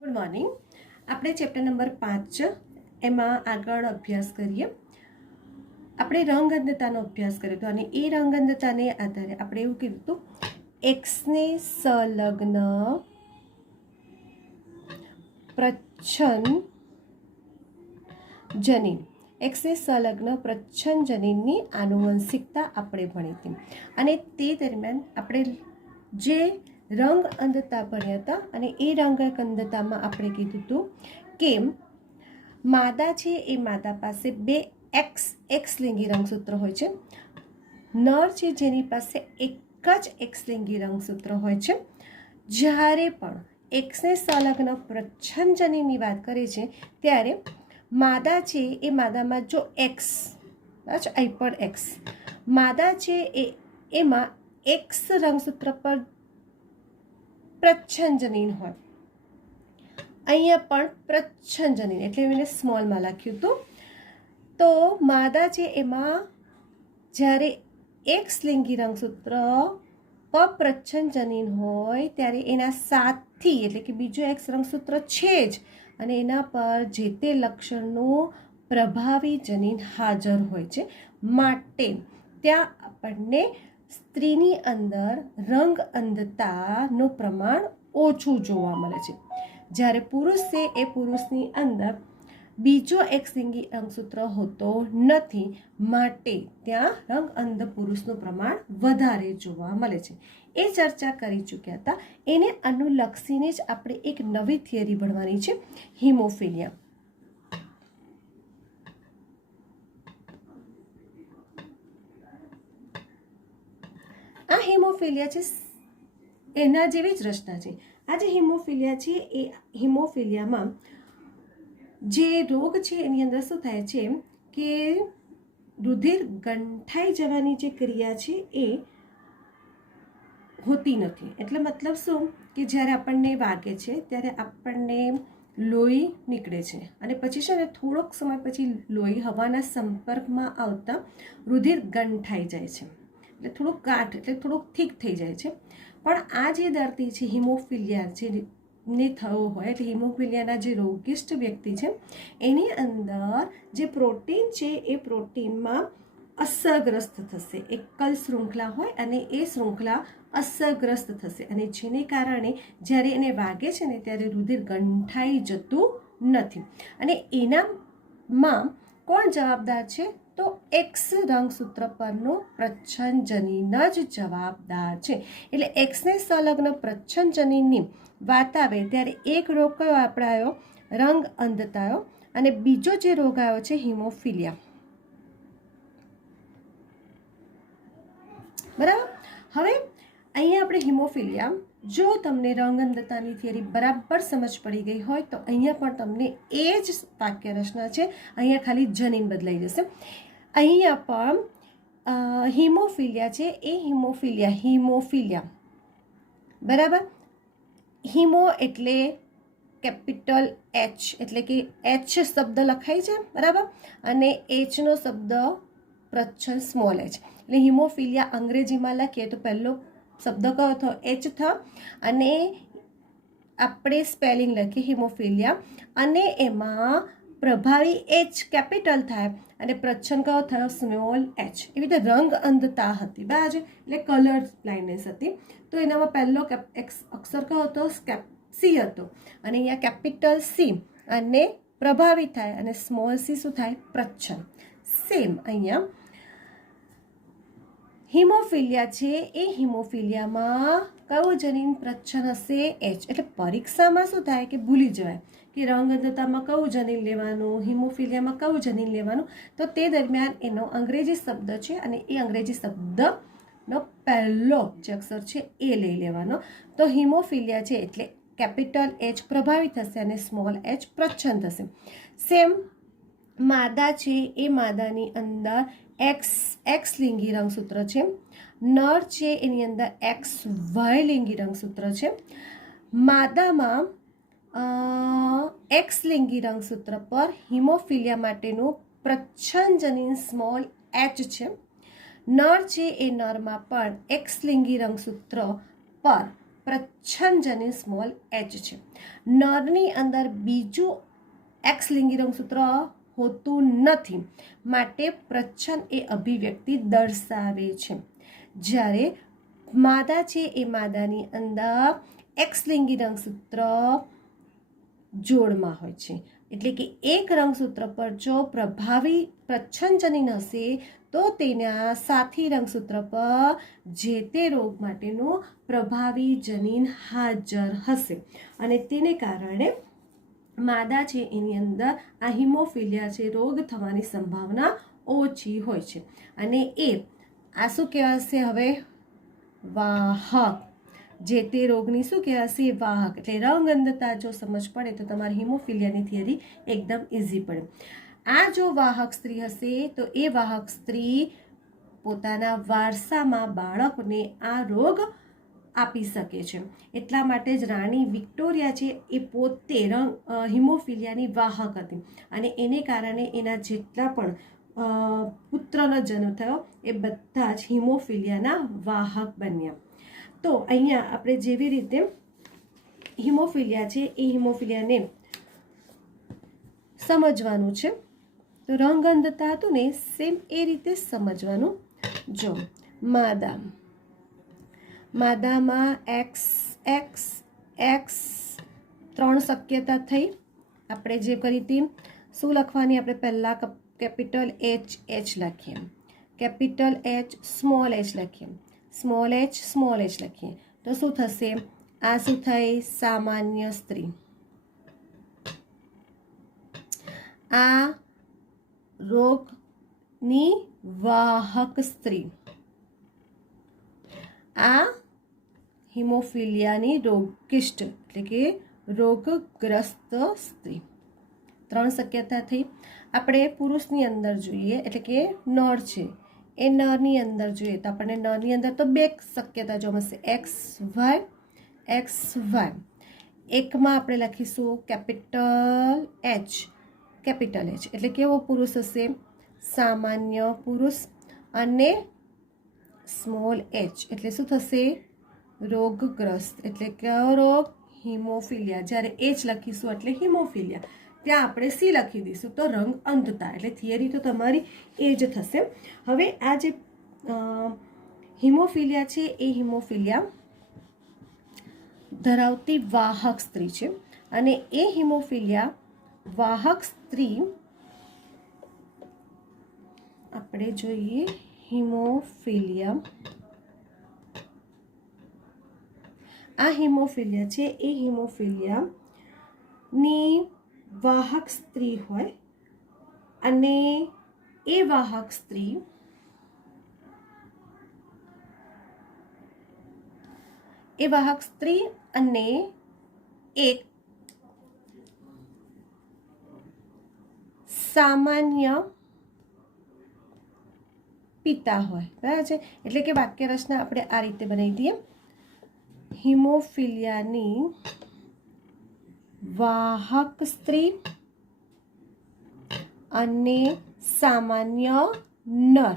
Good morning. આપણે chapter number 5 એમાં આગળ અભ્યાસ કરીએ. આપણે રંગઅંધતાનો અભ્યાસ કર્યો હતો અને એ રંગઅંધતાને આધારે આપણે એવું કીધું હતું એક્સને સંલગ્ન પ્રચ્છન્ન જનીન એક્સને સંલગ્ન પ્રચ્છન્ન જનીનની આનુવંશિકતા આપણે ભણી હતી અને તે દરમિયાન આપણે જે રંગ અંધતા ભણ્યા હતા અને એ રંગ અંધતામાં આપણે કીધું હતું કે માદા છે એ માદા પાસે બે એક્સલિંગી રંગસૂત્ર હોય છે, નર છે જેની પાસે એક જ એક્સલિંગી રંગસૂત્ર હોય છે. જ્યારે પણ એક્સને સંલગ્ન પ્રચ્છન્ન જનીનની વાત કરે છે ત્યારે માદા છે એ માદામાં જો એક્સ અહીં પણ એક્સ માદા છે એમાં એક્સ રંગસૂત્ર પર પ્રચ્છન્ન જનીન હોય, અહીંયા પણ પ્રચ્છન્ન જનીન એટલે મેં સ્મોલમાં લખ્યું હતું. તો માદા છે એમાં જ્યારે એક્સલિંગી રંગસૂત્ર અપ્રચ્છન્ન જનીન હોય ત્યારે એના સાથી એટલે કે બીજો એક્સ રંગસૂત્ર છે જ અને એના પર જે તે લક્ષણનું પ્રભાવી જનીન હાજર હોય છે. માટે ત્યાં આપણને સ્ત્રીની અંદર રંગ અંધતાનું પ્રમાણ ઓછું જોવા મળે છે. જ્યારે પુરુષ છે એ પુરુષની અંદર બીજો એક્સલિંગી રંગસૂત્ર હોતો નથી, માટે ત્યાં રંગ અંધ પુરુષનું પ્રમાણ વધારે જોવા મળે છે. એ ચર્ચા કરી ચૂક્યા હતા. એને અનુલક્ષીને જ આપણે એક નવી થિયરી ભણવાની છે, હિમોફિલિયા. આ હિમોફિલિયા છે એના જેવી જ રચના છે. આ જે હિમોફિલિયા છે એ હિમોફિલિયામાં જે રોગ છે એની અંદર શું થાય છે કે રુધિર ગંઠાઈ જવાની જે ક્રિયા છે એ હોતી નથી. એટલે મતલબ શું કે જ્યારે આપણને વાગે છે ત્યારે આપણને લોહી નીકળે છે અને પછી છે ને થોડોક સમય પછી લોહી હવાના સંપર્કમાં આવતા રુધિર ગંઠાઈ જાય છે, એટલે થોડુંક ગાંઠ એટલે થોડુંક થીક થઈ જાય છે. પણ આ જે દર્દી છે હિમોફિલિયા જે ને થયો હોય એટલે હિમોફિલિયાના જે રોગિષ્ટ વ્યક્તિ છે એની અંદર જે પ્રોટીન છે એ પ્રોટીનમાં અસરગ્રસ્ત થશે. એકલ શૃંખલા હોય અને એ શૃંખલા અસરગ્રસ્ત થશે અને જેને કારણે જ્યારે એને વાગે છે ને ત્યારે રુધિર ગંઠાઈ જતું નથી. અને એનામાં કોણ જવાબદાર છે તો એક્સ રંગસૂત્ર પરનું પ્રચ્છન્ન જનીન જ જવાબદાર છે. એટલે એક્સને સંલગ્ન પ્રચ્છન્ન જનીનની વાત આવે ત્યારે એક રોગ કયો આપણે આવ્યો? રંગ અંધતા આવ્યો અને બીજો જે રોગ આવ્યો છે હિમોફિલિયા. બરાબર. હવે અહીંયા આપણે હિમોફિલિયા, જો તમને રંગ અંધતાની થિયરી બરાબર સમજ પડી ગઈ હોય તો અહીંયા પણ તમને એ જ વાક્ય રચના છે, અહીંયા ખાલી જનીન બદલાઈ જશે. અહીંયા પણ હિમોફિલિયા છે એ હિમોફિલિયા બરાબર. હિમો એટલે કેપિટલ એચ એટલે કે એચ શબ્દ લખાય છે બરાબર, અને એચનો શબ્દ પ્રચ્છન્ન સ્મોલ એચ એટલે હિમોફિલિયા અંગ્રેજીમાં લખીએ તો પહેલો શબ્દ કયો થયો? એચ થયો અને આપણે સ્પેલિંગ લખીએ હિમોફિલિયા અને એમાં પ્રભાવી એચ કેપિટલ થાય અને પ્રચ્છન્ન કયો થયો? Small H. એવી રીતે રંગ અંધતા હતી બરાબર, એટલે કલર બ્લાઇન્ડનેસ હતી. તો એનામાં પહેલો અક્ષર કયો હતો? સી હતો અને અહીંયા કેપિટલ સી અને પ્રભાવિત થાય અને સ્મોલ સી શું થાય? પ્રચ્છન્ન. સેમ અહીંયા હિમોફિલિયા છે એ હિમોફિલિયામાં કયો જનીન પ્રચ્છન્ન હશે? એચ. એટલે પરીક્ષામાં શું થાય કે ભૂલી જવાય કે રંગ અંધતામાં કયું જનીન લેવાનું, હિમોફિલિયામાં કયું જનીન લેવાનું. તો તે દરમિયાન એનો અંગ્રેજી શબ્દ છે અને એ અંગ્રેજી શબ્દનો પહેલો જે અક્ષર છે એ લઈ લેવાનો. તો હિમોફિલિયા છે એટલે કેપિટલ એચ પ્રભાવિત થશે અને સ્મોલ એચ પ્રચ્છન્ન થશે. સેમ માદા છે એ માદાની અંદર એક્સ લિંગી રંગસૂત્ર છે, નર છે એની અંદર એક્સ વાય લિંગી રંગસૂત્ર છે. માદામાં એક્સ લિંગી રંગસૂત્ર પર હિમોફિલિયા માટેનું પ્રચ્છન્ન જનીન સ્મોલ એચ છે. નર છે એ નરમાં પણ એક્સ લિંગી રંગસૂત્ર પર પ્રચ્છન્ન જનીન સ્મોલ એચ છે. નરની અંદર બીજું એક્સ લિંગી રંગસૂત્ર હોતું નથી, માટે પ્રચ્છન્ન એ અભિવ્યક્તિ દર્શાવે છે. જ્યારે માદા છે એ માદાની અંદર એક્સ લિંગી રંગસૂત્ર જોડમાં હોય છે. એટલે કે એક રંગસૂત્ર પર જો પ્રભાવી પ્રચ્છન્ન જનીન હશે તો તેના સાથી રંગસૂત્ર પર જે તે રોગ માટેનું પ્રભાવી જનીન હાજર હશે, અને તેને કારણે માદા છે એની અંદર આ હિમોફિલિયા છે રોગ થવાની સંભાવના ઓછી હોય છે. અને એ આ શું કહેવાશે હવે? વાહક. જે તે રોગની શું કહેવાશે? વાહક. એટલે રંગ અંધતા જો સમજ પડે તો તમારી હિમોફિલિયાની થિયરી એકદમ ઇઝી પડે. આ જો વાહક સ્ત્રી હશે તો એ વાહક સ્ત્રી પોતાના વારસામાં બાળકને આ રોગ આપી શકે છે. એટલા માટે જ રાણી વિક્ટોરિયા છે એ પોતે હિમોફિલિયાની વાહક હતી, અને એને કારણે એના જેટલા પણ પુત્રનો જન્મ થયો એ બધા જ હિમોફિલિયાના વાહક બન્યા. તો અહીંયા આપણે જેવી રીતે હિમોફિલિયા છે એ હિમોફિલિયાને સમજવાનું છે, તો રંગ અંધતા હતું ને સેમ એ રીતે સમજવાનું. જો માદામાં એક્સ એક્સ એક્સ 3 શક્યતા થઈ. આપણે જે કરી હતી શું લખવાની? આપણે પહેલાં કેપિટલ એચ એચ લખીએ, કેપિટલ એચ સ્મોલ એચ લખીએ, સ્મોલ એચ લખીએ તો શું થશે? આ શું થઈ? સામાન્ય સ્ત્રી. આ રોગની વાહક સ્ત્રી, આ હિમોફિલિયાની રોગિષ્ટ એટલે કે રોગગ્રસ્ત સ્ત્રી. 3 શક્યતા થઈ. આપણે પુરુષની અંદર જોઈએ એટલે કે નર છે એ નરની અંદર જોઈએ તો આપણને નરની અંદર તો 2 શક્યતા જોવા મળશે, એક્સ વાય. એકમાં આપણે લખીશું કેપિટલ એચ એટલે કેવો પુરુષ હશે? સામાન્ય પુરુષ. અને સ્મોલ એચ એટલે શું થશે? રોગગ્રસ્ત. એટલે કયો રોગ? હિમોફિલિયા. જ્યારે એચ લખીશું એટલે હિમોફિલિયા, ત્યાં આપણે સી લખી દઈશું તો રંગ અંધતા. એટલે થિયરી તો તમારી એ જ થશે. હવે આ જે હિમોફિલિયા છે એ હિમોફિલિયા ધરાવતી વાહક સ્ત્રી છે, અને એ હિમોફિલિયા વાહક સ્ત્રી આપણે જોઈએ હિમોફિલિયા. આ હિમોફિલિયા છે એ હિમોફિલિયાની વાહક સ્ત્રી હોય, અને એ વાહક સ્ત્રી અને એક સામાન્ય પિતા હોય. બરાબર છે? એટલે કે વાક્ય રચના આપણે આ રીતે બનાવી દઈએ, હિમોફિલિયાની વાહક સ્ત્રી અને સામાન્ય નર.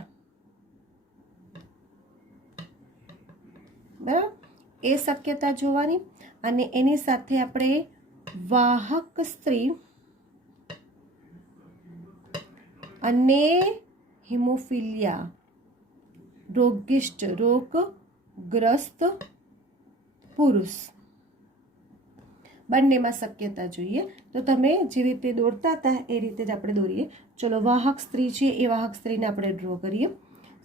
બરાબર? એ શક્યતા જોવાની, અને એની સાથે આપણે વાહક સ્ત્રી અને હિમોફિલિયા રોગગ્રસ્ત પુરુષ બંનેમાં શક્યતા જોઈએ. તો તમે જે રીતે દોરતા હતા એ રીતે જ આપણે દોરીએ. ચલો, વાહક સ્ત્રી છે એ વાહક સ્ત્રીને આપણે ડ્રો કરીએ.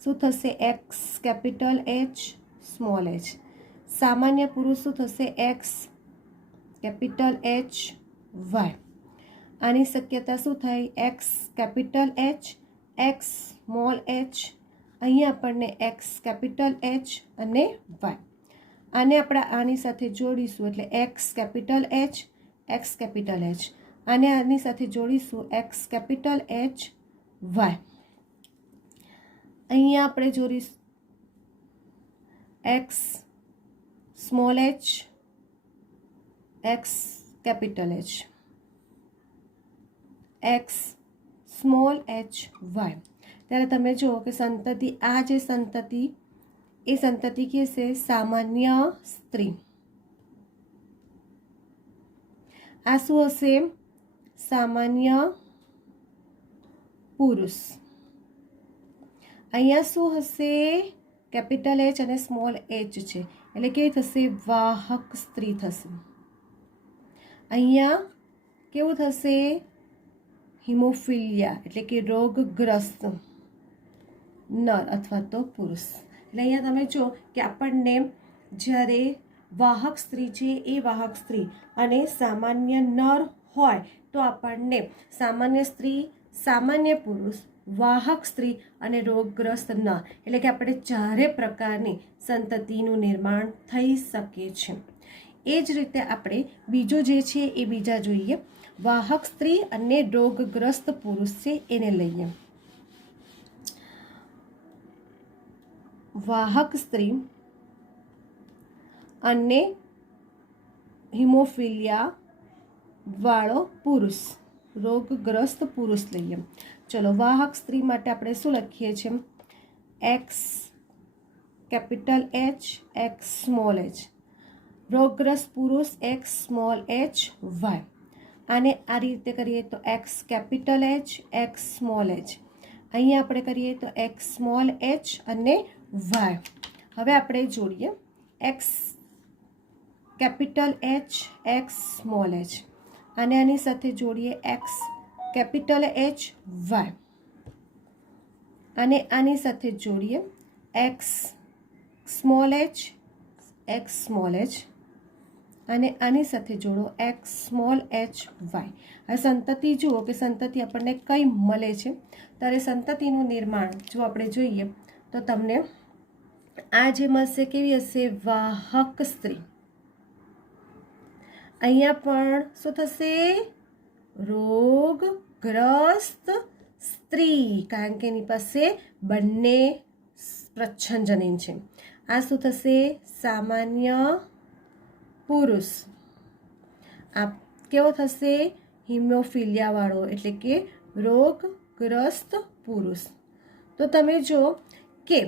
શું થશે? X capital H small h. સામાન્ય પુરુષ શું થશે? X capital H Y. આની શક્યતા શું થાય? X capital H x small h. અહીંયા આપણને એક્સ કેપિટલ એચ અને વાય. આને આપણે આની સાથે જોડીશું એટલે X capital H X capital H. આને આની સાથે જોડીશું એક્સ કેપિટલ એચ વાય. અહીંયા આપણે જોડીશું X small h X capital H x small h Y. ત્યારે તમે જુઓ કે સંતતિ, આ જે સંતતિ એ સંતતિ કે છે સામાન્ય સ્ત્રી. આ શું હશે? સામાન્ય પુરુષ. અહીંયા શું હશે? કેપિટલ એચ અને સ્મોલ એચ છે, એટલે કેવી થશે? વાહક સ્ત્રી થશે. અહીંયા કેવું થશે? હિમોફિલિયા એટલે કે રોગગ્રસ્ત નર અથવા તો પુરુષ. એટલે અહીંયા તમે જો કે આપણને જ્યારે વાહક સ્ત્રી છે એ વાહક સ્ત્રી અને સામાન્ય નર હોય તો આપણને સામાન્ય સ્ત્રી, સામાન્ય પુરુષ, વાહક સ્ત્રી અને રોગગ્રસ્ત નર એટલે કે આપણે ચારે પ્રકારની સંતતિનું નિર્માણ થઈ શકે છે. એ જ રીતે આપણે બીજો જે છે એ બીજા જોઈએ. વાહક સ્ત્રી અને રોગગ્રસ્ત પુરુષ છે એને લઈએ. વાહક સ્ત્રી અને હિમોફિલિયા વાળો પુરુષ, રોગગ્રસ્ત પુરુષ લઈએ. ચલો, વાહક સ્ત્રી માટે આપણે શું લખીએ છીએ? X capital H, x small H. રોગગ્રસ્ત પુરુષ એક્સ સ્મોલ એચ વાય. આને આ રીતે કરીએ તો x capital H, x small h. અહીંયા આપણે કરીએ તો એક્સ સ્મોલ એચ અને વાય. હવે આપણે જોડીએ x capital H, x small H. અને આની સાથે જોડીએ એક્સ કેપિટલ એચ વાય. અને આની સાથે જોડીએ x small h, x small H. અને આની સાથે જોડો એક્સ સ્મોલ એચ વાય. હવે સંતતિ જુઓ કે સંતતિ આપણને કઈ મળે છે. ત્યારે સંતતિનું નિર્માણ જો આપણે જોઈએ તો તમને આ જે મળશે કેવી હશે? વાહક સ્ત્રી. અહીંયા પણ શું થશે? રોગગ્રસ્ત સ્ત્રી, કારણ કે એની પાસે બંને પ્રચ્છન્ન જનીન છે. આ શું થશે? સામાન્ય પુરુષ. આ કેવો થશે? હિમોફિલિયા વાળો એટલે કે રોગગ્રસ્ત પુરુષ. તો તમે જો કે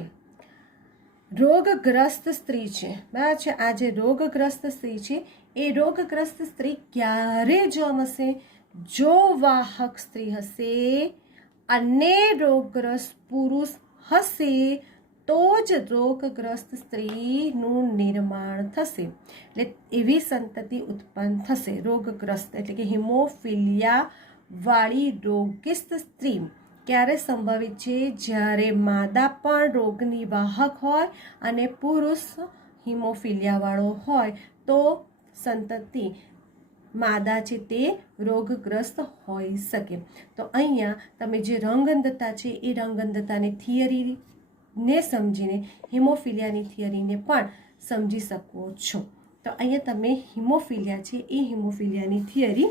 રોગગ્રસ્ત સ્ત્રી છે, બરાબર છે. આ જે રોગગ્રસ્ત સ્ત્રી છે એ રોગગ્રસ્ત સ્ત્રી ક્યારે જોવા મળશે? જો વાહક સ્ત્રી હશે અને રોગગ્રસ્ત પુરુષ હશે તો જ રોગગ્રસ્ત સ્ત્રીનું નિર્માણ થશે. એટલે એવી સંતતિ ઉત્પન્ન થશે. રોગગ્રસ્ત એટલે કે હિમોફિલિયા વાળી રોગિસ્ત સ્ત્રી ક્યારે સંભવિત છે? જ્યારે માદા પણ રોગની વાહક હોય અને પુરુષ હિમોફિલિયા વાળો હોય તો સંતતિ માદા છે તે રોગગ્રસ્ત હોઈ શકે. તો અહીંયા તમે જે રંગઅંધતા છે એ રંગઅંધતાની થિયરીને સમજીને હિમોફિલિયાની થિયરીને પણ સમજી શકો છો. તો અહીંયા તમે હિમોફિલિયા છે એ હિમોફિલિયાની થિયરી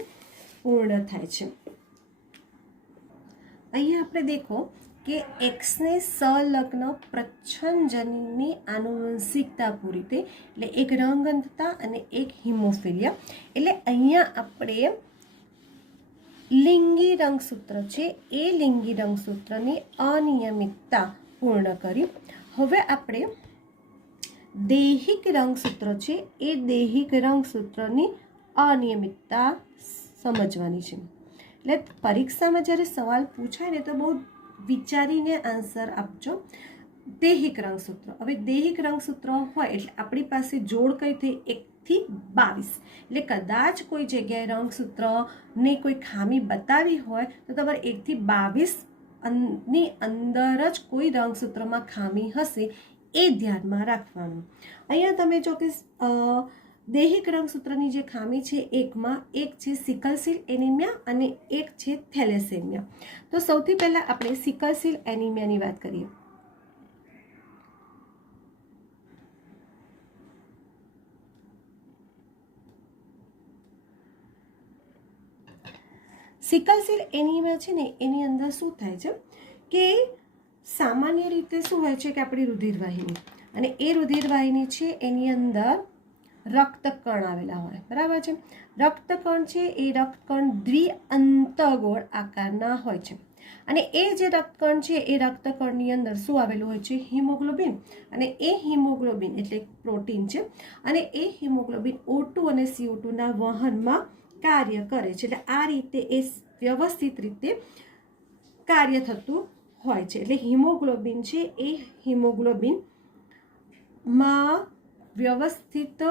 પૂર્ણ થાય છે. અહીંયા આપણે દેખો કે એક્સને સંલગ્ન પ્રચ્છન્ન જનીનની આનુવંશિકતા પૂરી થઈ, એટલે એક રંગઅંધતા અને એક હિમોફિલિયા. એટલે અહીંયા આપણે લિંગી રંગસૂત્ર છે એ લિંગી રંગસૂત્રની અનિયમિતતા પૂર્ણ કરી. હવે આપણે દૈહિક રંગસૂત્ર છે એ દૈહિક રંગસૂત્રની અનિયમિતતા સમજવાની છે. એટલે પરીક્ષામાં જ્યારે સવાલ પૂછાય ને તો બહુ વિચારીને આન્સર આપજો. દૈહિક રંગસૂત્ર. હવે દૈહિક રંગસૂત્ર હોય એટલે આપણી પાસે જોડ કઈ થઈ? 1 થી 22. એટલે કદાચ કોઈ જગ્યાએ રંગસૂત્રની કોઈ ખામી બતાવી હોય તો તમારે 1 થી 22 ની અંદર જ કોઈ રંગસૂત્રમાં ખામી હશે એ ધ્યાનમાં રાખવાનું. અહીંયા તમે જો કે દૈહિક રંગસૂત્રની જે ખામી છે એકમાં એક છે સિકલ સેલ એનિમિયા અને એક છે થેલેસેમિયા. તો સૌથી પહેલા આપણે સિકલ સેલ એનિમિયાની વાત કરીએ. સિકલ સેલ એનિમિયા છે ને એની અંદર શું થાય છે કે સામાન્ય રીતે શું હોય છે કે આપણી રુધિરવાહિની, અને એ રુધિરવાહિની છે એની અંદર રક્તકણ આવેલા હોય, બરાબર છે. રક્તકણ છે એ રક્તકણ દ્વિઅંતગોળ આકારના હોય છે. અને એ જે રક્તકણ છે એ રક્તકણની અંદર શું આવેલું હોય છે? હિમોગ્લોબિન. અને એ હિમોગ્લોબિન એટલે પ્રોટીન છે. અને એ હિમોગ્લોબિન O2 અને CO2 ના વહનમાં કાર્ય કરે છે. એટલે આ રીતે એ વ્યવસ્થિત રીતે કાર્ય થતું હોય છે. એટલે હિમોગ્લોબિન છે એ હિમોગ્લોબિનમાં વ્યવસ્થિત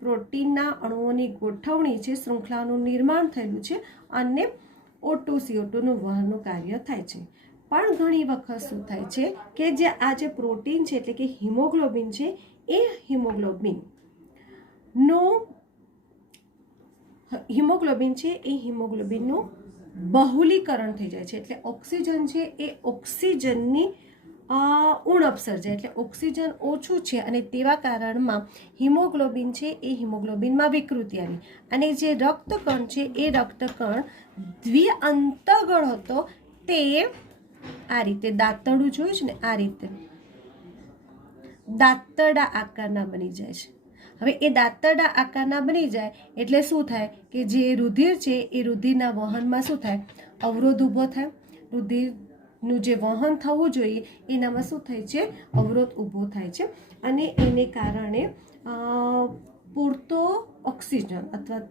પ્રોટીનના અણુઓની ગોઠવણી છે, શૃંખલાનું નિર્માણ થયેલું છે અને O2 CO2નું વહનનું કાર્ય થાય છે. પણ ઘણી વખત શું થાય છે કે જે આ જે પ્રોટીન છે એટલે કે હિમોગ્લોબિન છે એ હિમોગ્લોબિનનું બહુલીકરણ થઈ જાય છે. એટલે ઓક્સિજન છે એ ઓક્સિજનની ઉણપ સર્જાય, એટલે ઓક્સિજન ઓછું છે અને તેવા કારણમાં હિમોગ્લોબિન છે એ હિમોગ્લોબિનમાં વિકૃતિ આવી અને જે રક્તકણ છે એ રક્તકણ દ્વિઅંતગળ હતો તે આ રીતે દાંતરડું જોયું છે ને, આ રીતે દાંતરડા આકારના બની જાય છે. હવે એ દાંતરડા આકારના બની જાય એટલે શું થાય કે જે રુધિર છે એ રુધિરના વહનમાં શું થાય, અવરોધ ઊભો થાય. રુધિરનું જે વહન થવું જોઈએ એનામાં શું થાય છે, અવરોધ ઊભો થાય છે અને એને કારણે પૂરતો ઓક્સિજન અથવા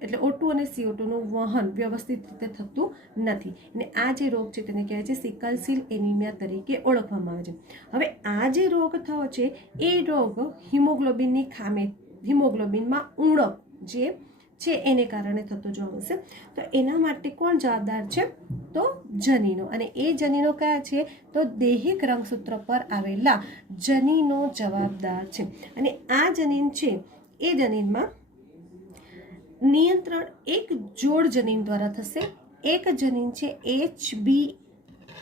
એટલે O2 અને CO2નું વહન વ્યવસ્થિત રીતે થતું નથી અને આ જે રોગ છે તેને કહેવાય છે સિકલ સેલ એનિમિયા તરીકે ઓળખવામાં આવે છે. હવે આ જે રોગ થયો છે એ રોગ હિમોગ્લોબિનની ખામી, હિમોગ્લોબિનમાં ઉણપ જે છે એને કારણે થતો જોવા મળશે. તો એના માટે કોણ જવાબદાર છે, તો જનીનો. અને એ જનીનો કયા છે, તો દૈહિક રંગસૂત્ર પર આવેલા જનીનો જવાબદાર છે. અને આ જનીન છે એ જનીનમાં નિયંત્રણ એક જોડ જનીન દ્વારા થશે. એક જનીન છે HB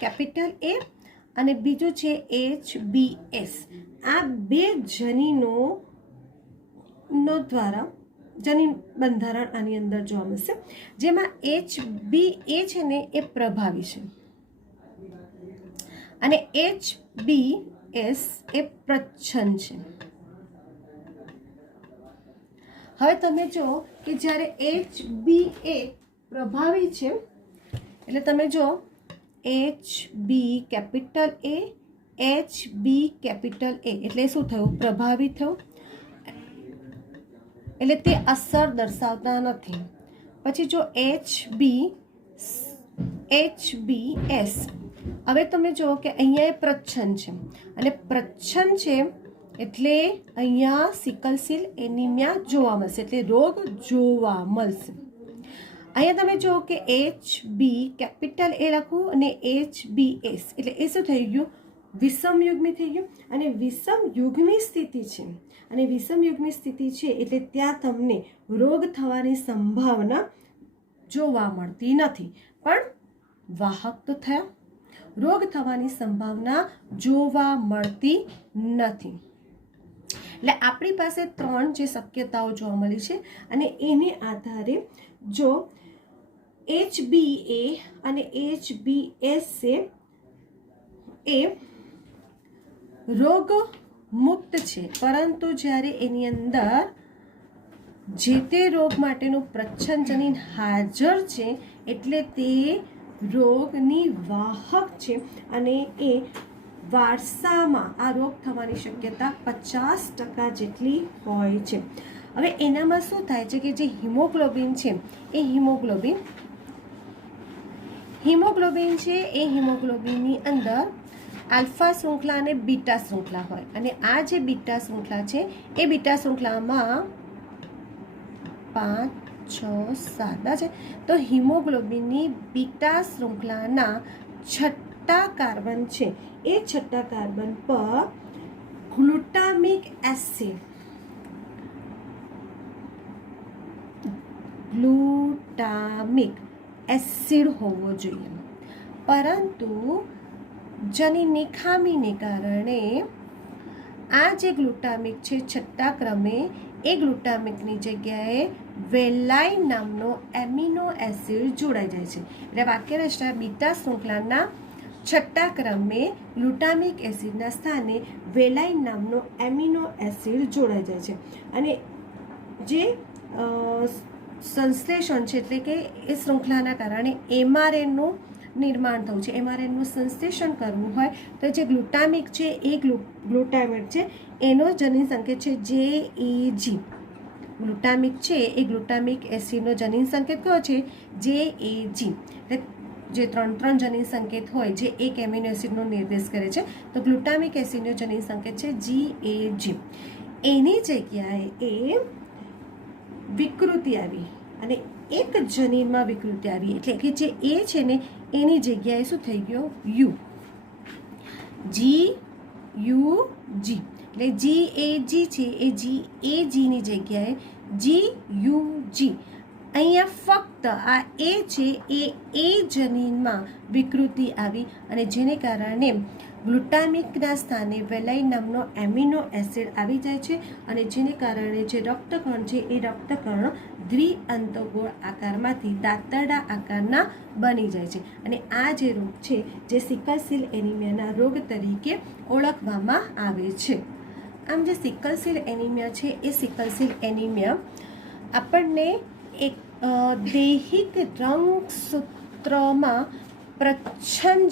કેપિટલ A અને બીજું છે HBS. આ બે જનીનો દ્વારા જનીન બંધારણ આની અંદર જોવા મળશે, જેમાં HBA છે ને એ પ્રભાવી છે અને HBS એ પ્રચ્છન્ન છે. હવે તમે જો કે જ્યારે HBA પ્રભાવી છે એટલે તમે જો HB capital A, HB capital A એટલે શું થયું, પ્રભાવી થયું એટલે તે અસર દર્શાવતા નથી. પછી જો HBS, હવે તમે જુઓ કે અહીંયા એ પ્રચ્છન્ન છે અને પ્રચ્છન્ન છે એટલે અહીંયા સિકલ સેલ એનિમિયા જોવા મળશે, એટલે રોગ જોવા મળશે. અહીંયા તમે જુઓ કે HB કેપિટલ A લખવું અને HBS એટલે એ શું થઈ ગયું, વિષમયુગ્મી થઈ ગયું. અને વિષમયુગ્મી સ્થિતિ છે અને વિષમયુગ્મી સ્થિતિ છે એટલે ત્યાં તમને રોગ થવાની સંભાવના જોવા મળતી નથી, પણ વાહક તો થયા, રોગ થવાની સંભાવના જોવા મળતી નથી. એટલે આપણી પાસે 3 જે શક્યતાઓ જોવા મળી છે અને એને આધારે જો HBA અને HBS છે એ રોગ મુક્ત છે, પરંતુ જ્યારે એની અંદર જે તે રોગ માટેનું પ્રચ્છન્ન જનીન હાજર છે એટલે તે રોગની વાહક છે અને એ વારસામાં આ રોગ થવાની શક્યતા 50% જેટલી હોય છે. હવે એનામાં શું થાય છે કે જે હિમોગ્લોબિન છે એ હિમોગ્લોબિન છે એ હિમોગ્લોબિનની અંદર આલ્ફા શૃંખલા અને બીટા શૃંખલા હોય અને આ જે બીટા શૃંખલા છે એ બીટા શૃંખલામાં 5, 6, 7 છે. તો હિમોગ્લોબિનની બીટા શૃંખલાના છઠ્ઠા કાર્બન છે એ છઠ્ઠા કાર્બન પર ગ્લુટામિક એસિડ હોવો જોઈએ, પરંતુ જનીનની ખામીને કારણે આ જે ગ્લુટામિક છે છઠ્ઠા ક્રમે એ ગ્લુટામિકની જગ્યાએ વેલાઇન નામનો એમિનો એસિડ જોડાઈ જાય છે. એટલે વાક્ય રચના બીટા શૃંખલાના છઠ્ઠા ક્રમે ગ્લુટામિક એસિડના સ્થાને વેલાઇન નામનો એમિનો એસિડ જોડાઈ જાય છે અને જે સંશ્લેષણ છે એટલે કે એ શૃંખલાના કારણે એમઆરએનનું નિર્માણ થયું છે. એમઆરએનનું સંશ્લેષણ કરવું હોય તો જે ગ્લુટામિક છે એ ગ્લુટામેટ છે એનો જનીન સંકેત છે JEG ગ્લુટામિક છે એ ગ્લુટામિક એસિડનો જનીન સંકેત કયો છે? JAG. એટલે જે 3 જનીન સંકેત હોય જે એક એમિનો એસિડનો નિર્દેશ કરે છે, તો ગ્લુટામિક એસિડનો જનીન સંકેત છે GAG. એની જગ્યાએ એ વિકૃતિ આવી અને એક જનીનમાં વિકૃતિ આવી, એટલે કે જે એ છે ને એની જગ્યાએ શું થઈ ગયો? યુ. GUG. એટલે GAG છે એ GAG ની જગ્યાએ GUG. અહીંયા ફક્ત આ એ છે એ જનીનમાં વિકૃતિ આવી અને જેને કારણે ગ્લુટામિકના સ્થાને વેલાઇન નામનો એમિનો એસિડ આવી જાય છે અને જેને કારણે જે રક્તકણ છે એ રક્તકણ દ્વિઅંતગોળ આકારમાંથી દાંતરડા આકારના બની જાય છે અને આ જે રોગ છે જે સિકલ સેલ એનિમિયાના રોગ તરીકે ઓળખવામાં આવે છે. આમ જે સિકલ સેલ એનિમિયા છે એ સિકલ સેલ એનિમિયા આપણને એક દૈહિક રંગસૂત્રમાં પ્રચ્છન્ન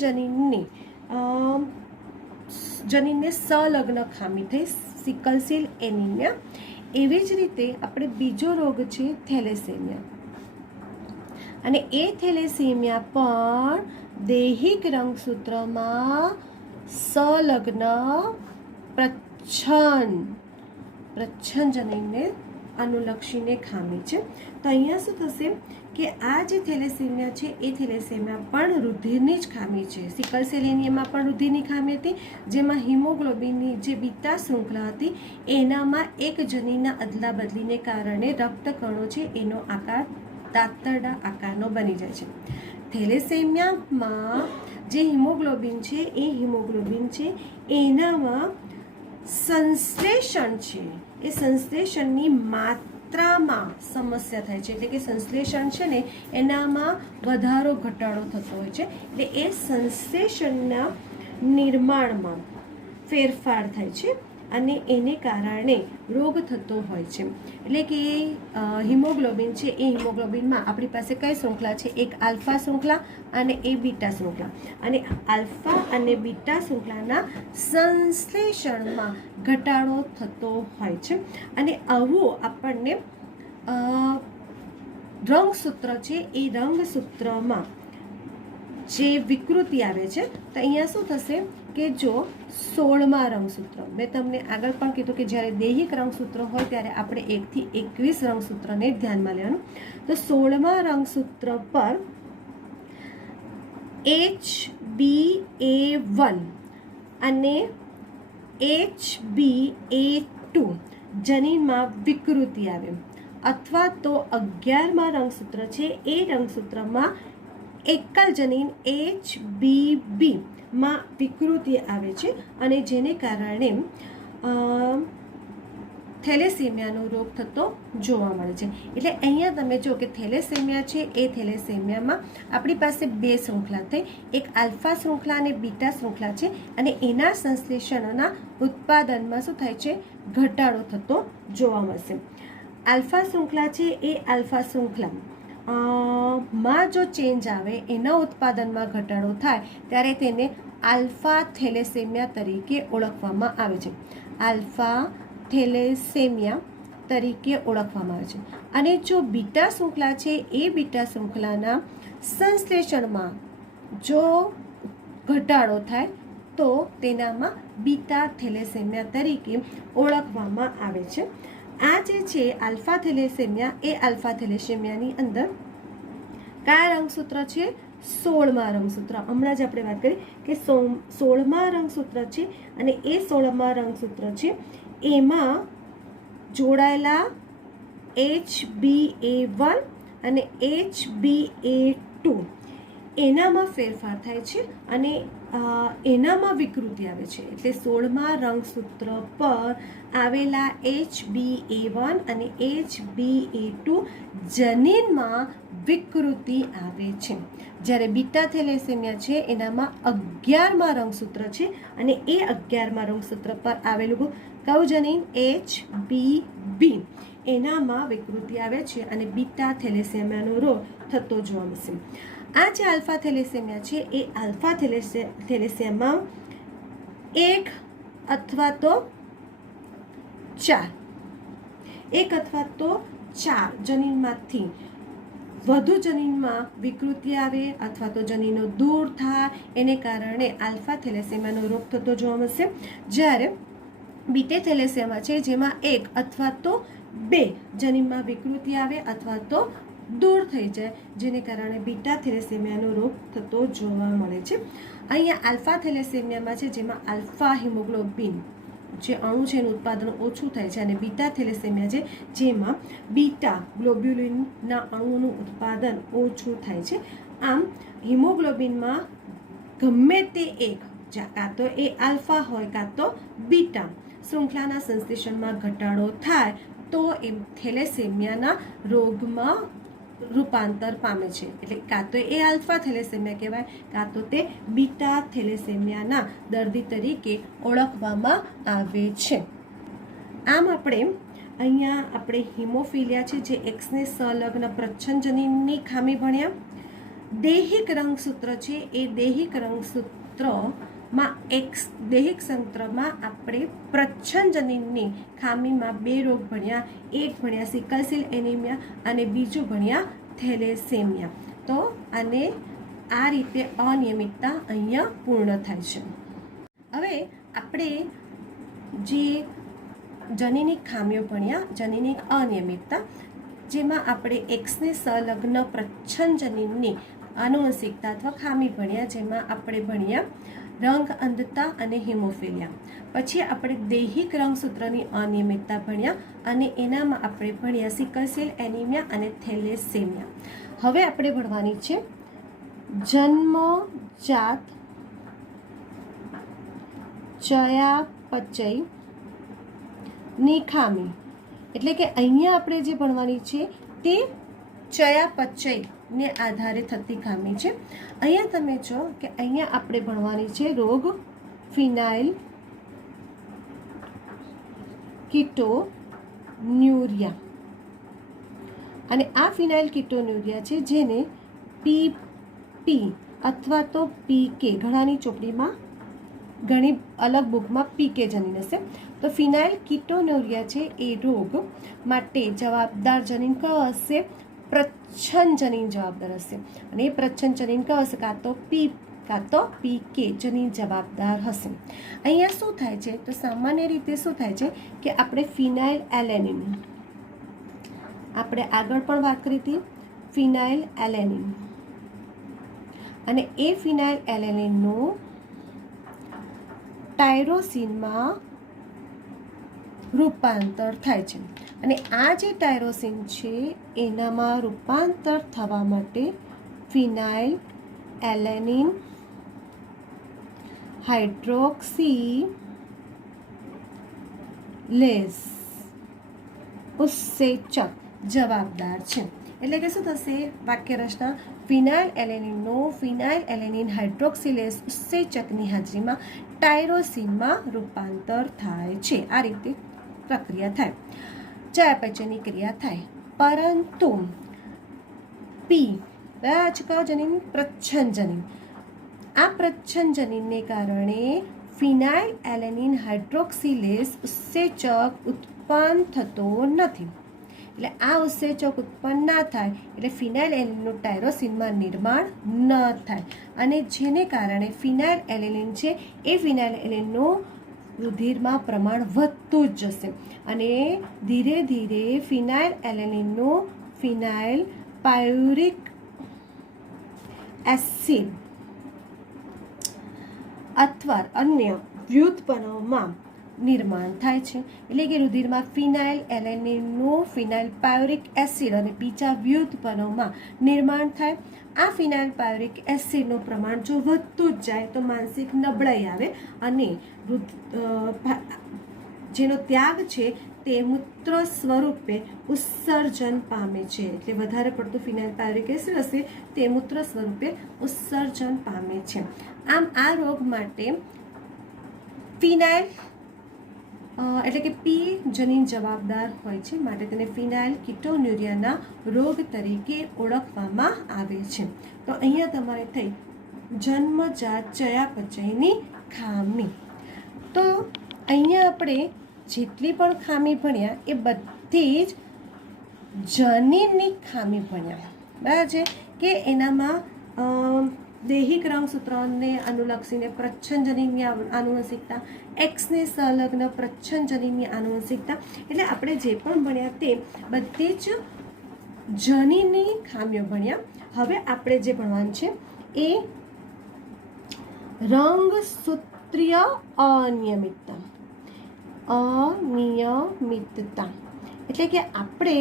જનીનને સંલગ્ન ખામી થઈ સિકલ સેલ એનિમિયા. એવી જ રીતે આપણે બીજો રોગ છે થેલેસેમિયા અને એ થેલેસેમિયા પણ દૈહિક રંગસૂત્રમાં સંલગ્ન પ્રચ્છન્ન જનીનને અનુલક્ષીને ખામી છે. તો અહીંયા શું થશે કે આ જે થેલેસેમિયા છે એ થેલેસેમિયા પણ રુધિરની જ ખામી છે. સિકલ સેલ એનિમિયામાં પણ રુધિરની ખામી હતી, જેમાં હિમોગ્લોબિનની જે બીટા શૃંખલા હતી એનામાં એક જનીનના અદલા બદલીને કારણે રક્તકણો છે એનો આકાર દાંતરડા આકારનો બની જાય છે. થેલેસેમિયામાં જે હિમોગ્લોબિન છે એ હિમોગ્લોબિન છે એનામાં સંશ્લેષણ છે એ સંશ્લેષણની માત્રામાં સમસ્યા થાય છે, એટલે કે સંશ્લેષણ છે ને એનામાં વધારો ઘટાડો થતો હોય છે, એટલે એ સંશ્લેષણના નિર્માણમાં ફેરફાર થાય છે અને એને કારણે રોગ થતો હોય છે. એટલે કે હિમોગ્લોબિન છે એ હિમોગ્લોબિનમાં આપણી પાસે કઈ શૃંખલા છે? એક આલ્ફા શૃંખલા અને એ બીટા શૃંખલા, અને આલ્ફા અને બીટા શૃંખલાના સંશ્લેષણમાં ઘટાડો થતો હોય છે અને આવું આપણને રંગસૂત્ર છે એ રંગસૂત્રમાં જે વિકૃતિ આવે છે. તો અહીંયા શું થશે કે જો 16મા રંગસૂત્ર, મેં તમને આગળ પણ કીધું કે જ્યારે દૈહિક રંગસૂત્ર હોય ત્યારે આપણે 1 થી 21 રંગસૂત્રને ધ્યાનમાં લેવાનું. તો 16મા રંગસૂત્ર પર HbA1 અને HbA2 જનીનમાં વિકૃતિ આવે, અથવા તો 11મા રંગસૂત્ર છે એ રંગસૂત્રમાં એકલ જનીન HbB માં વિકૃતિ આવે છે અને જેને કારણે થેલેસેમિયાનો રોગ થતો જોવા મળે છે. એટલે અહીંયા તમે જો કે થેલેસેમિયા છે એ થેલેસેમિયામાં આપણી પાસે 2 શૃંખલા થઈ, એક આલ્ફા શૃંખલા અને બીટા શૃંખલા છે અને એના સંશ્લેષણોના ઉત્પાદનમાં શું થાય છે? ઘટાડો થતો જોવા મળશે. આલ્ફા શૃંખલા છે એ આલ્ફા શૃંખલા માં જો ચેન્જ આવે, એના ઉત્પાદનમાં ઘટાડો થાય ત્યારે તેને આલ્ફા થેલેસેમિયા તરીકે ઓળખવામાં આવે છે. આલ્ફા થેલેસેમિયા તરીકે ઓળખવામાં આવે છે. અને જો બીટા શૃંખલા છે એ બીટા શૃંખલાના સંશ્લેષણમાં જો ઘટાડો થાય તો તેનામાં બીટા થેલેસેમિયા તરીકે ઓળખવામાં આવે છે. આ જે છે આલ્ફા થેલેસેમિયા એ આલ્ફા થેલેસેમિયાની અંદર કયા રંગસૂત્ર છે? 16મા રંગસૂત્ર. હમણાં જ આપણે વાત કરી કે 16મા રંગસૂત્ર છે અને એ 16મા રંગસૂત્ર છે એમાં જોડાયેલા HbA1 અને HbA2 એનામાં ફેરફાર થાય છે અને એનામાં વિકૃતિ આવે છે. એટલે 16મા રંગસૂત્ર પર આવેલા HbA1 અને HbA2 જનીનમાં વિકૃતિ આવે છે. જ્યારે બીટા થેલેસેમિયા છે એનામાં 11મા રંગસૂત્ર છે અને એ 11મા રંગસૂત્ર પર આવેલું કયું જનીન? HbB એનામાં વિકૃતિ આવે છે અને બીટા થેલેસેમિયાનો રોગ થતો જોવા મળશે. આ જે આલ્ફા થેલેસેમિયા છે એ આલ્ફા થેલેસેમિયામાં 1 અથવા તો 4 એક અથવા તો 4 જનીનમાંથી વધુ જનીનમાં વિકૃતિ આવે અથવા તો જનીનો દૂર થાય એને કારણે આલ્ફા થેલેસેમિયાનો રોગ થતો જોવા મળશે. જ્યારે બીટા થેલેસેમિયા છે જેમાં 1 અથવા તો 2 જનીનમાં વિકૃતિ આવે અથવા તો દૂર થઈ જાય જેને કારણે બીટા થેલેસેમિયાનો રોગ થતો જોવા મળે છે. અહીંયા આલ્ફા થેલેસેમિયામાં છે જેમાં આલ્ફા હિમોગ્લોબિન જે અણુ છે એનું ઉત્પાદન ઓછું થાય છે, અને બીટા થેલેસેમિયા છે જેમાં બીટા ગ્લોબ્યુલિનના અણુઓનું ઉત્પાદન ઓછું થાય છે. આમ હિમોગ્લોબિનમાં ગમે તે એક, કાં તો એ આલ્ફા હોય કાં તો બીટા, શૃંખલાના સંશ્લેષણમાં ઘટાડો થાય તો એ થેલેસેમિયાના રોગમાં રૂપાંતર પામે છે. એટલે કાં તો એ આલ્ફા થેલેસેમિયા કહેવાય કાં તો તે બીટા થેલેસેમિયાના દર્દી તરીકે ઓળખવામાં આવે છે. આમ આપણે હિમોફિલિયા છે જે એક્સને સંલગ્ન પ્રચ્છન્ન જનીનની ખામી ભણ્યા. દૈહિક રંગસૂત્ર છે એ દૈહિક રંગસૂત્રમાં આપણે પ્રચ્છન્ન જનીનની ખામીમાં 2 રોગ ભણ્યા. એક ભણ્યા સિકલ સેલ એનિમિયા અને બીજું ભણ્યા થેલેસેમિયા. તો આને આ રીતે અનિયમિતતા અહીંયા પૂર્ણ થાય છે. હવે આપણે જે જનીનિક ખામીઓ ભણ્યા, જનીનિક અનિયમિતતા, જેમાં આપણે એક્સને સંલગ્ન પ્રચ્છન્ન જનીનની આનુવંશિકતા અથવા ખામી ભણ્યા, જેમાં આપણે ભણ્યા રંગ અંધતા અને હિમોફિલિયા. પછી આપણે દૈહિક રંગસૂત્રની અનિયમિતતા ભણ્યા અને એનામાં આપણે ભણ્યા સિકલ સેલ એનિમિયા અને થેલેસેમિયા. હવે આપણે ભણવાની છે જન્મજાત ચયાપચયની ખામી. એટલે કે અહીંયા આપણે જે ભણવાની છે તે ચયાપચયને આધારે થતી ખામી છે. અહીંયા તમે જો કે અહીંયા આપણે ભણવાની છે રોગ ફિનાઇલ કીટોન્યુરિયા. અને આ ફિનાઇલ કીટોન્યુરિયા છે જેને પીપી અથવા તો પીકે, ઘણાની ચોપડીમાં ઘણી અલગ બુકમાં પીકે જનીન હશે. તો ફિનાઇલ કીટોન્યુરિયા છે એ રોગ માટે જવાબદાર જનીન કયો હશે? પ્રચ્છન્ન જનીન જવાબદાર હશે. અને એ પ્રચ્છન્ન જનીન કયો હશે? કાં તો પીકે જનીન જવાબદાર હશે. અહીંયા શું થાય છે? તો સામાન્ય રીતે શું થાય છે કે આપણે ફિનાઇલ એલેનિન, આપણે આગળ પણ વાત કરી હતી ફિનાઇલ એલેનિન, અને એ ફિનાઇલ એલેનિનનું ટાયરોસિનમાં રૂપાંતર થાય છે. અને આ જે ટાયરોસિન છે એનામાં રૂપાંતર થવા માટે ફિનાઇલ એલેનિન હાઇડ્રોક્સિલેઝ ઉત્સેચક જવાબદાર છે. એટલે કે શું થશે? વાક્ય રચના ફિનાઇલ એલેનિન હાઇડ્રોક્સિલેઝ ઉત્સેચકની હાજરીમાં ટાયરોસિનમાં રૂપાંતર થાય છે. આ રીતે પ્રક્રિયા થાય, ચયાપચયની ક્રિયા થાય. પરંતુ પી કયો જનીન? પ્રચ્છન્ન જનીન. આ પ્રચ્છન્ન જનીનને કારણે ફિનાઇલ એલેનિન હાઇડ્રોક્સિલેઝ ઉત્સેચક ઉત્પન્ન થતો નથી. એટલે આ ઉત્સેચક ઉત્પન્ન ના થાય એટલે ફિનાઇલ એલેનિનનું ટાયરોસિનમાં નિર્માણ ન થાય, અને જેને કારણે ફિનાઇલ એલેનિન છે એ ફિનાઇલ એલેનિનનું રુધિરમાં પ્રમાણ વધતું જ જશે, અને ધીરે ધીરે ફિનાઇલ એલેનિનનું ફિનાઇલ પાયુરિક એસિડ અથવા અન્ય વ્યુત્પન્નોમાં નિર્માણ થાય છે. એટલે કે રુધિરમાં ફિનાઇલ એલેનિનનું ફિનાઇલ પાયુરિક એસિડ અને બીજા વ્યુત્પન્નોમાં નિર્માણ થાય. આ ફિનાઇલ પાયુરિક એસિડનું પ્રમાણ જો વધતું જ જાય તો માનસિક નબળાઈ આવે, અને જેનો ત્યાગ છે તે મૂત્ર સ્વરૂપે ઉત્સર્જન પામે છે. એટલે વધારે પડતું ફિનાઇલ પાયુરિક એસિડ હશે તે મૂત્ર સ્વરૂપે ઉત્સર્જન પામે છે. આમ આ રોગ માટે ફિનાઇલ એટલે કે પી જનીન જવાબદાર હોય છે, માટે તેને ફિનાઇલ કીટોન્યુરિયાના રોગ તરીકે ઓળખવામાં આવે છે. તો અહીંયા તમારે થઈ જન્મજાત ચયાપચયની ખામી. તો અહીંયા આપણે જેટલી પણ ખામી ભણ્યા એ આજથી જ જનીનની ખામી ભણ્યા, બરાબર છે, કે એનામાં દૈહિક રંગસૂત્રોને અનુલક્ષીને પ્રચ્છન્ન જનીનની આનુવંશિકતા, એક્સને સંલગ્ન પ્રચ્છન્ન જનીનની આનુવંશિકતા, એટલે આપણે જે પણ ભણ્યા તે બધી જ જનીનની ખામીઓ ભણ્યા. હવે આપણે જે ભણવાનું છે એ રંગસૂત્રીય અનિયમિતતા. અનિયમિતતા એટલે કે આપણે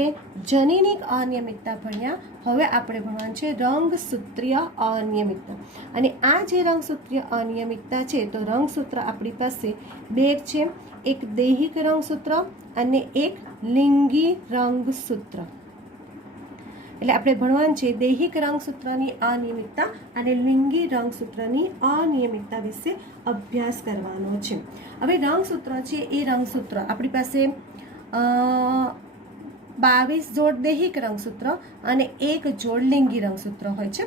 જનીનિક અનિયમિતતા ભણ્યા. હવે આપણે ભણવાનું છે રંગસૂત્રીય અનિયમિતતા. અને આ જે રંગસૂત્રીય અનિયમિતતા છે તો રંગસૂત્ર આપણી પાસે બે છે, એક દૈહિક રંગસૂત્ર અને એક લિંગી રંગસૂત્ર. એટલે આપણે ભણવાનું છે દૈહિક રંગસૂત્રની અનિયમિતતા અને લિંગી રંગસૂત્રની અનિયમિતતા વિશે અભ્યાસ કરવાનો છે. હવે રંગસૂત્ર છે એ રંગસૂત્ર આપણી પાસે 22 જોડ દૈહિક રંગસૂત્ર અને 1 જોડ લિંગી રંગસૂત્ર હોય છે.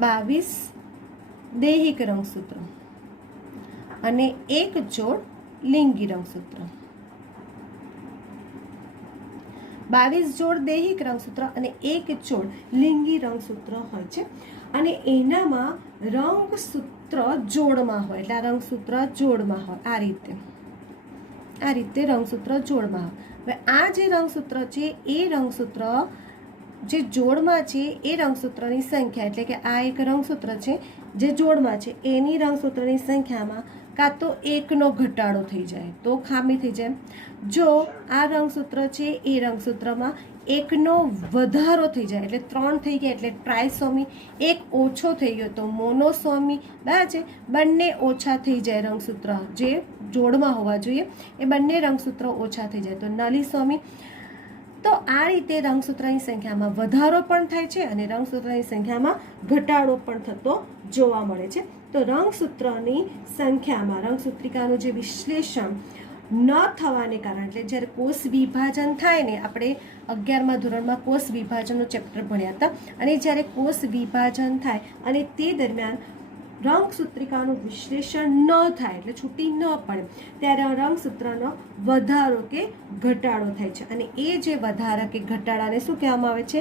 22 દૈહિક રંગસૂત્ર અને 1 જોડ લિંગી રંગસૂત્ર. 22 જોડ દૈહિક રંગસૂત્ર અને 1 જોડ લિંગી રંગસૂત્ર હોય છે. અને એનામાં રંગસૂત્ર જોડમાં હોય, એટલે આ રંગસૂત્ર જોડમાં હોય આ રીતે રંગસૂત્ર જોડમાં હોય. હવે આ જે રંગસૂત્ર છે એ રંગસૂત્ર જે જોડમાં છે એ રંગસૂત્રની સંખ્યા, એટલે કે આ એક રંગસૂત્ર છે જે જોડમાં છે એની રંગસૂત્રની સંખ્યામાં કાં તો 1નો ઘટાડો થઈ જાય તો ખામી થઈ જાય. જો આ રંગસૂત્ર છે એ રંગસૂત્રમાં 1નો વધારો થઈ જાય એટલે 3 થઈ ગયા એટલે ટ્રાયસોમી, 1 ઓછો થઈ ગયો તો મોનોસોમી, બરાબર છે. બંને ઓછા થઈ જાય રંગસૂત્ર જે જોડમાં હોવા જોઈએ એ બંને રંગસૂત્રો ઓછા થઈ જાય તો નલીસોમી. તો આ રીતે રંગસૂત્રની સંખ્યામાં વધારો પણ થાય છે અને રંગસૂત્રની સંખ્યામાં ઘટાડો પણ થતો જોવા મળે છે. તો રંગસૂત્રની સંખ્યામાં રંગસૂત્રિકાનું જે વિશ્લેષણ ન થવાને કારણે, એટલે જ્યારે કોષ વિભાજન થાય ને, આપણે 11મા ધોરણમાં કોષ વિભાજનનું ચેપ્ટર ભણ્યા હતા, અને જ્યારે કોષ વિભાજન થાય અને તે દરમિયાન રંગસૂત્રિકાનું વિશ્લેષણ ન થાય એટલે છૂટી ન પડે ત્યારે રંગસૂત્રનો વધારો કે ઘટાડો થાય છે. અને એ જે વધારા કે ઘટાડાને શું કહેવામાં આવે છે?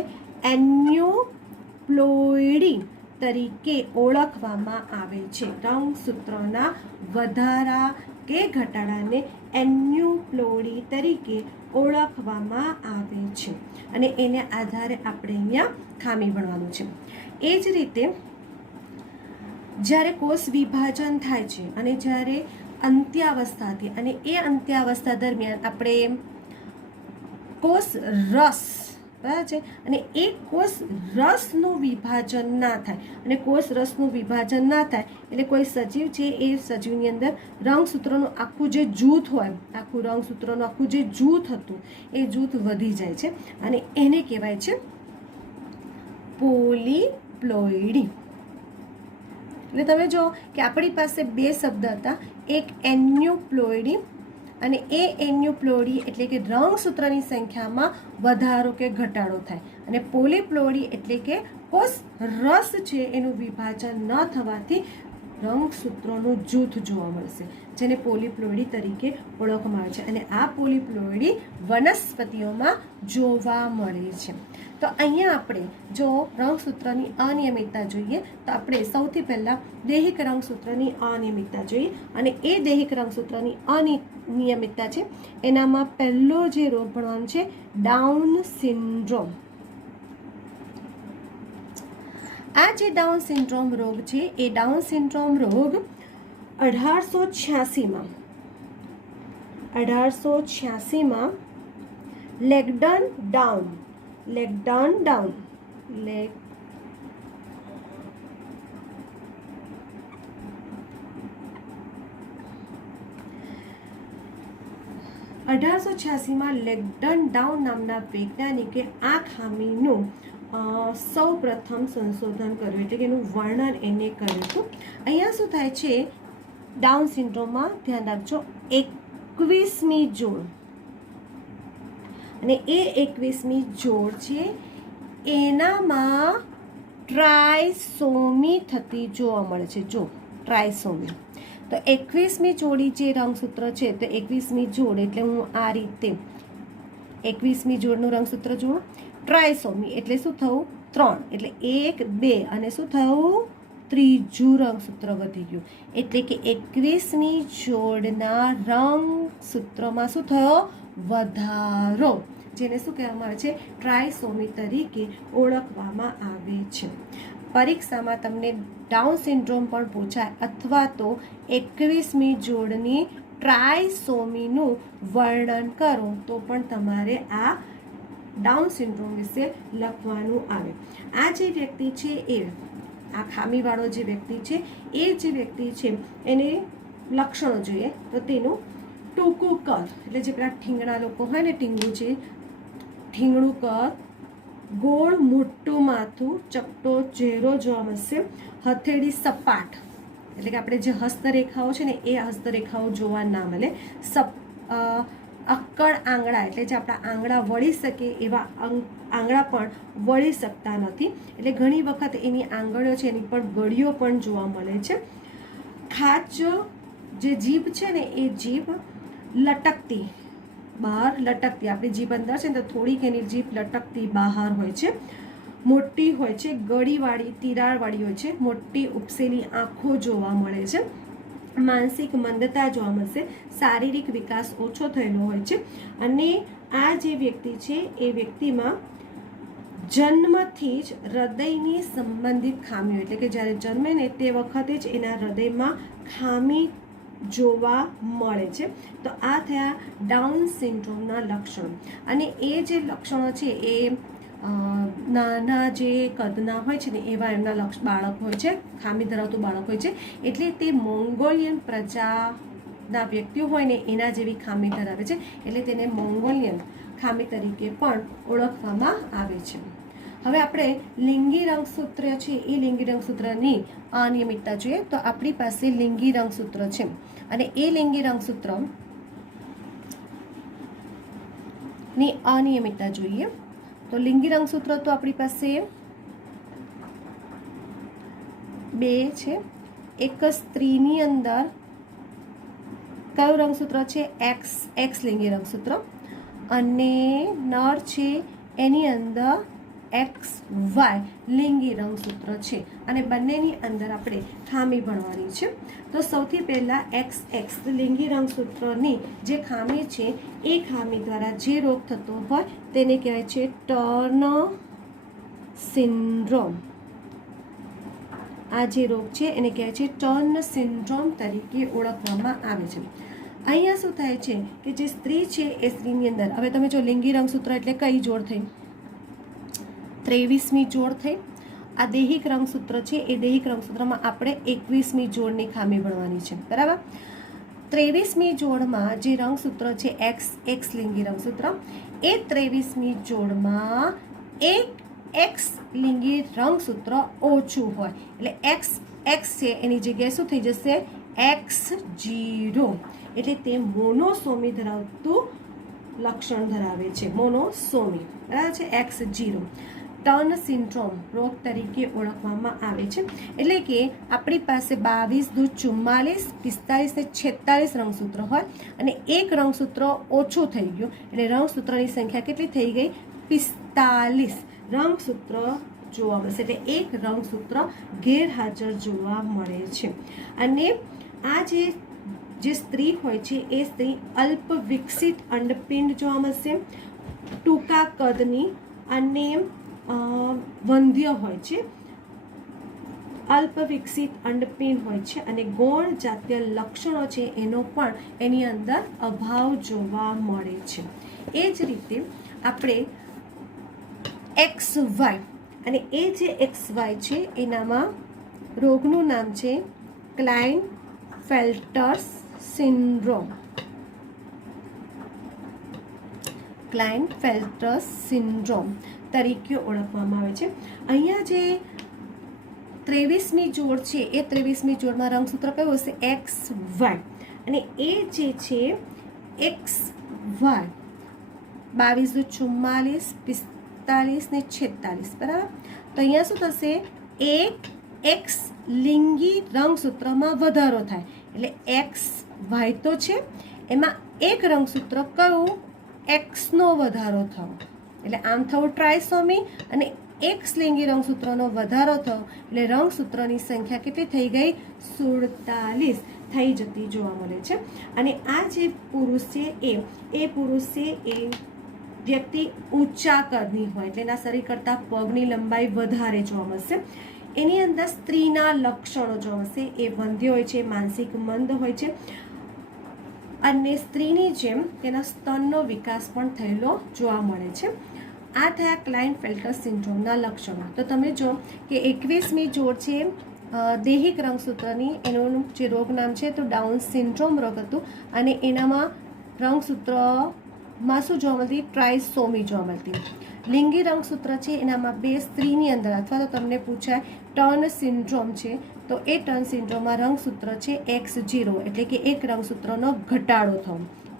એન્યુપ્લોઇડી તરીકે ઓળખવામાં આવે છે. રંગસૂત્રના વધારા કે ઘટાડાને એન્યુપ્લોઇડી તરીકે ઓળખવામાં આવે છે. અને એને આધારે આપણે અહીંયા ખામી ભણવાનું છે. એ જ રીતે જ્યારે કોષ વિભાજન થાય છે અને જ્યારે અંત્યાવસ્થાથી, અને એ અંત્યાવસ્થા દરમિયાન આપણે કોષ રસ, બરાબર છે, અને એ કોષ રસનું વિભાજન ના થાય, અને કોષ રસનું વિભાજન ના થાય એટલે કોઈ સજીવ છે એ સજીવની અંદર રંગસૂત્રોનું આખું જે જૂથ હોય, આખું રંગસૂત્રોનું આખું જે જૂથ હતું એ જૂથ વધી જાય છે અને એને કહેવાય છે પોલીપ્લોઇડી. એટલે તમે જો કે આપણી પાસે બે શબ્દ હતા, એક એન્યુપ્લોઇડી અને એ એન્યુપ્લોઇડી એટલે કે રંગસૂત્રની સંખ્યામાં વધારો કે ઘટાડો થાય, અને પોલીપ્લોઇડી એટલે કે કોષ રસ છે એનું વિભાજન ન થવાથી રંગસૂત્રોનું જૂથ જોવા મળશે, જેને પોલીપ્લોઇડી તરીકે ઓળખવામાં આવે છે. અને આ પોલીપ્લોઇડી વનસ્પતિઓમાં જોવા મળે છે. તો અહીંયા આપણે જો રંગસૂત્રની અનિયમિતતા જોઈએ તો આપણે સૌથી પહેલાં દૈહિક રંગસૂત્રની અનિયમિતતા જોઈએ. અને એ દૈહિક રંગસૂત્રની અનિયમિતતા છે એનામાં પહેલો જે રોગ ભણવાનો છે ડાઉન સિન્ડ્રોમ. આ જે ડાઉન સિન્ડ્રોમ રોગ છે એ ડાઉન સિન્ડ્રોમ રોગ 1886માં લેગ્ડન ડાઉન નામના વૈજ્ઞાનિકે આ ખામીનું સૌ પ્રથમ સંશોધન કર્યું, એટલે કે એનું વર્ણન એને કર્યું હતું. અહીંયા શું થાય છે ડાઉન સિન્ડ્રોમમાં, ધ્યાન રાખજો, 21મી જોડ, અને એ 21મી જોડ છે એનામાં ટ્રાયસોમી થતી જોવા મળે છે. જો ટ્રાયસોમી, તો 21મી જોડી જે રંગસૂત્ર છે તો 21મી જોડ એટલે હું આ રીતે 21મી જોડનું રંગસૂત્ર જોડું. ટ્રાયસોમી એટલે શું થયું? 3 એટલે 1 2 અને શું થયું? ત્રીજું રંગસૂત્ર વધી ગયું. એટલે કે 21મી જોડના રંગસૂત્રમાં શું થયો? વધારો, જેને શું કહેવામાં આવે છે? ટ્રાયસોમી તરીકે ઓળખવામાં આવે છે. પરીક્ષામાં તમને ડાઉન સિન્ડ્રોમ પણ પૂછાય અથવા તો 21મી જોડની ટ્રાયસોમીનું વર્ણન કરો તો પણ તમારે આ ડાઉન સિન્ડ્રોમ વિશે લખવાનું આવે. આ જે વ્યક્તિ છે એ આ ખામીવાળો જે વ્યક્તિ છે એ જે વ્યક્તિ છે એને લક્ષણો જોઈએ તો તેનું ટૂંકું કદ એટલે જે પેલા ઠીંગણા લોકો હોય ને ઠીંગણું છે, ઠીંગણું કદ, ગોળ મોટું માથું, ચપટો ચહેરો જોવા મળશે, હથેળી સપાટ એટલે કે આપણે જે હસ્તરેખાઓ છે ને એ હસ્તરેખાઓ જોવા ના મળે, અક્કડ આંગળા એટલે જે આપણા આંગળા વળી શકે એવા આંગળા પણ વળી શકતા નથી. એટલે ઘણી વખત એની આંગળીઓ છે એની પર ગળીઓ પણ જોવા મળે છે. ખાચ જે જીભ છે ને એ જીભ લટકતી બહાર લટકતી, આપણી જીભ અંદર છે ને તો થોડીક એની જીભ લટકતી બહાર હોય છે, મોટી હોય છે, ગળીવાળી તિરાડવાળી હોય છે, મોટી ઉપસેલી આંખો જોવા મળે છે, માનસિક મંદતા જોવા મળશે, શારીરિક વિકાસ ઓછો થયેલો હોય છે. અને આ જે વ્યક્તિ છે એ વ્યક્તિમાં જન્મથી જ હૃદયની સંબંધિત ખામીઓ એટલે કે જ્યારે જન્મે ને તે વખતે જ એના હૃદયમાં ખામી જોવા મળે છે. તો આ થયા ડાઉન સિન્ડ્રોમના લક્ષણો. અને એ જે લક્ષણો છે એ નાના જે કદના હોય છે ને એવા એમના બાળક હોય છે, ખામી ધરાવતું બાળક હોય છે. એટલે તે મોંગોલિયન પ્રજાના વ્યક્તિઓ હોય ને એના જેવી ખામી ધરાવે છે. એટલે તેને મોંગોલિયન ખામી તરીકે પણ ઓળખવામાં આવે છે. હવે આપણે લિંગી રંગસૂત્ર છે એ લિંગી રંગસૂત્રની અનિયમિતતા જોઈએ. તો આપણી પાસે લિંગી રંગસૂત્ર છે અને એ લિંગી રંગસૂત્રની અનિયમિતતા જોઈએ. તો લિંગી રંગસૂત્ર તો આપણી પાસે 2 છે. એક સ્ત્રીની અંદર કયું રંગસૂત્ર છે? એક્સ લિંગી રંગસૂત્ર. અને નર છે એની અંદર XY લિંગી રંગસૂત્ર છે. અને બંનેની અંદર આપણે ખામી ભણવાની છે. તો સૌથી પહેલાં XX લિંગી રંગસૂત્રની જે ખામી છે એ ખામી દ્વારા જે રોગ થતો હોય તેને કહેવાય છે ટર્ન સિન્ડ્રોમ. આ જે રોગ છે એને કહેવાય છે ટર્ન સિન્ડ્રોમ તરીકે ઓળખવામાં આવે છે. અહીંયા શું થાય છે કે જે સ્ત્રી છે એ સ્ત્રીની અંદર, હવે તમે જો લિંગી રંગસૂત્ર એટલે કઈ જોડ થઈ? 23મી જોડ થઈ. આ દૈહિક રંગસૂત્ર છે એ દૈહિક રંગસૂત્રમાં આપણે 21મી જોડની ખામી ભણવાની છે, બરાબર. 23મી જોડમાં જે રંગસૂત્ર છે XX લિંગી રંગસૂત્ર એ 23મી જોડમાં એક X લિંગી રંગસૂત્ર ઓછું હોય એટલે XX છે એની જગ્યાએ શું થઈ જશે? X0. એટલે તે મોનોસોમી ધરાવતું લક્ષણ ધરાવે છે, મોનોસોમી, બરાબર છે, X0. ટર્ન સિન્ડ્રોમ રોગ તરીકે ઓળખવામાં આવે છે. એટલે કે આપણી પાસે 22, 44, 45 ને 46 રંગસૂત્ર હોય અને એક રંગસૂત્ર ઓછું થઈ ગયું એટલે રંગસૂત્રની સંખ્યા કેટલી થઈ ગઈ? 45 રંગસૂત્ર જોવા મળશે. એટલે એક રંગસૂત્ર ગેરહાજર જોવા મળે છે. અને આ જે સ્ત્રી હોય છે એ સ્ત્રી અલ્પ વિકસિત અંડપિંડ જોવા મળશે, ટૂંકા કદની અને વંધ્ય હોય છે, અલ્પ વિકસિત અંડપિંડ હોય છે અને ગૌણ જાતીય લક્ષણો છે એનો પણ એની અંદર અભાવ જોવા મળે છે. એ જ રીતે આપણે XY અને એ જે XY છે એનામાં રોગનું નામ છે ક્લાઇનફેલ્ટર સિન્ડ્રોમ. ક્લાઇનફેલ્ટર સિન્ડ્રોમ તરીકે ઓળખવામાં આવે છે. અહીંયા જે 23મી જોડ છે એ 23મી જોડમાં રંગસૂત્ર કયું હશે? XY. અને એ જે છે XY 22, 44, 45 ને 46, બરાબર. તો અહીંયા શું થશે? એક X લિંગી રંગસૂત્રમાં વધારો થાય એટલે એક્સ વાય તો છે, એમાં એક રંગસૂત્ર કયું એક્સનો વધારો થયો, એટલે આમ થવું ટ્રાયસોમી, અને એક લિંગી રંગસૂત્રનો વધારો થયો એટલે રંગસૂત્રની સંખ્યા કેટલી થઈ ગઈ 47 થઈ જતી જોવા મળે છે. અને આ જે પુરુષ છે એ પુરુષ છે એ વ્યક્તિ ઊંચા કદની હોય એટલે એના શરીર કરતાં પગની લંબાઈ વધારે જોવા મળશે. એની અંદર સ્ત્રીના લક્ષણો જોવા મળશે, એ વંધ્ય હોય છે, માનસિક મંદ હોય છે, અને સ્ત્રીની જેમ તેના સ્તનનો વિકાસ પણ થયેલો જોવા મળે છે. આ થયા ક્લાઇનફેલ્ટર સિન્ડ્રોમના લક્ષણો. તો તમે જો કે 21મી જોડ છે દૈહિક રંગસૂત્રની, એનું જે રોગ નામ છે તો ડાઉન સિન્ડ્રોમ રોગ હતું, અને એનામાં રંગસૂત્રમાં શું જોવા મળતી? ટ્રાયસોમી જોવા મળતી. લિંગી રંગસૂત્ર છે એનામાં બે સ્ત્રીની અંદર, અથવા તો તમને પૂછાય ટર્ન સિન્ડ્રોમ છે, તો એ ટર્ન સિન્ડ્રોમમાં રંગસૂત્ર છે X0 એટલે કે એક રંગસૂત્રનો ઘટાડો થયો,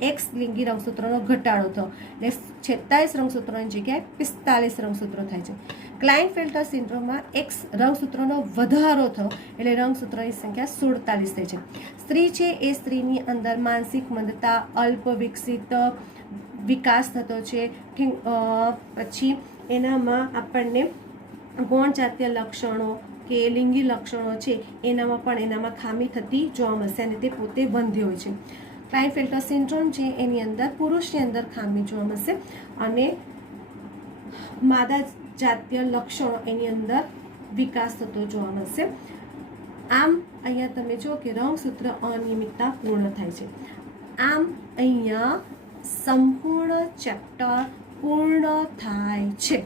એક્સ લિંગી રંગસૂત્રનો ઘટાડો થયો, એટલે 46 રંગસૂત્રોની જગ્યાએ 45 રંગસૂત્રો થાય છે. ક્લાઇનફેલ્ટર સિન્ડ્રોમમાં એક્સ રંગસૂત્રનો વધારો થયો એટલે રંગસૂત્રની સંખ્યા 47 થઈ છે. સ્ત્રી છે એ સ્ત્રીની અંદર માનસિક મંદતા, અલ્પ વિકસિત વિકાસ થતો છે, પછી એનામાં આપણને ગૌણ જાતીય લક્ષણો કે લિંગી લક્ષણો છે એનામાં ખામી થતી જોવા મળશે, અને તે પોતે વંધ્ય હોય છે. ક્લાઇનફેલ્ટર સિન્ડ્રોમ છે એની અંદર પુરુષની અંદર ખામી જોવા મળશે, અને માદા જાતીય લક્ષણો એની અંદર વિકાસ થતો જોવા મળશે. આમ અહીંયા તમે જો કે રંગસૂત્ર અનિયમિતતા પૂર્ણ થાય છે. આમ અહીંયા સંપૂર્ણ ચેપ્ટર પૂર્ણ થાય છે.